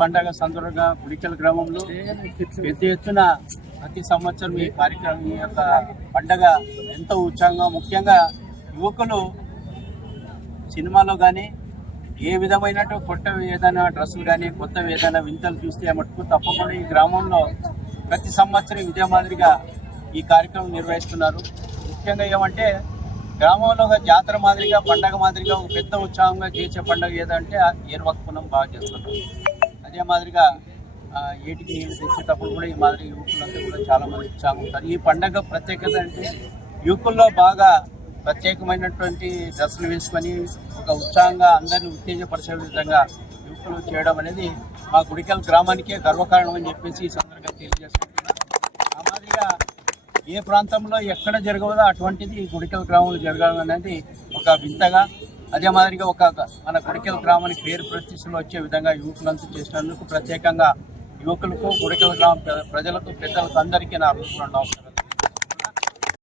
పండగ సందర్భంగా గుడికల్ గ్రామంలో పెద్ద ఎత్తున ప్రతి సంవత్సరం ఈ కార్యక్రమం ఈ యొక్క పండగ ఎంతో ఉత్సాహంగా ముఖ్యంగా యువకులు సినిమాలో కానీ ఏ విధమైన కొత్త ఏదైనా డ్రెస్సులు కానీ కొత్త ఏదైనా వింతలు చూస్తే మటుకు తప్పకుండా ఈ గ్రామంలో ప్రతి సంవత్సరం ఇదే మాదిరిగా ఈ కార్యక్రమం నిర్వహిస్తున్నారు. ముఖ్యంగా ఏమంటే గ్రామంలో జాతర మాదిరిగా పండగ మాదిరిగా ఒక పెద్ద ఉత్సాహంగా చేసే పండుగ ఏదంటే ఏరువాక బాగా చేస్తున్నారు. అదే మాదిరిగా ఏటికి నీళ్ళు తెచ్చేటప్పుడు కూడా ఈ మాదిరి యువకులంతా కూడా చాలా మంది ఉత్సాహంగా ఉంటారు. ఈ పండగ ప్రత్యేకత అంటే యువకుల్లో బాగా ప్రత్యేకమైనటువంటి డ్రెస్సులు వేసుకొని ఒక ఉత్సాహంగా అందరినీ ఉత్తేజపరిచే విధంగా యువకులు చేయడం అనేది మా గుడికల్ గ్రామానికే గర్వకారణం అని చెప్పేసి ఈ సందర్భంగా తెలియజేసుకుంటున్నాం. ఆ మాదిరిగా ఏ ప్రాంతంలో ఎక్కడ జరగవదో అటువంటిది గుడికల్ గ్రామంలో జరగడం అనేది ఒక వింతగా, అదే మాదిరిగా ఒక మన గుడికల్ గ్రామానికి పేరు ప్రతిష్టలు వచ్చే విధంగా యువకులంతా చేసినందుకు ప్రత్యేకంగా యువకులకు గుడికల్ గ్రామ ప్రజలకు పెద్దలకు అందరికీ నా రోజు నమస్కారం.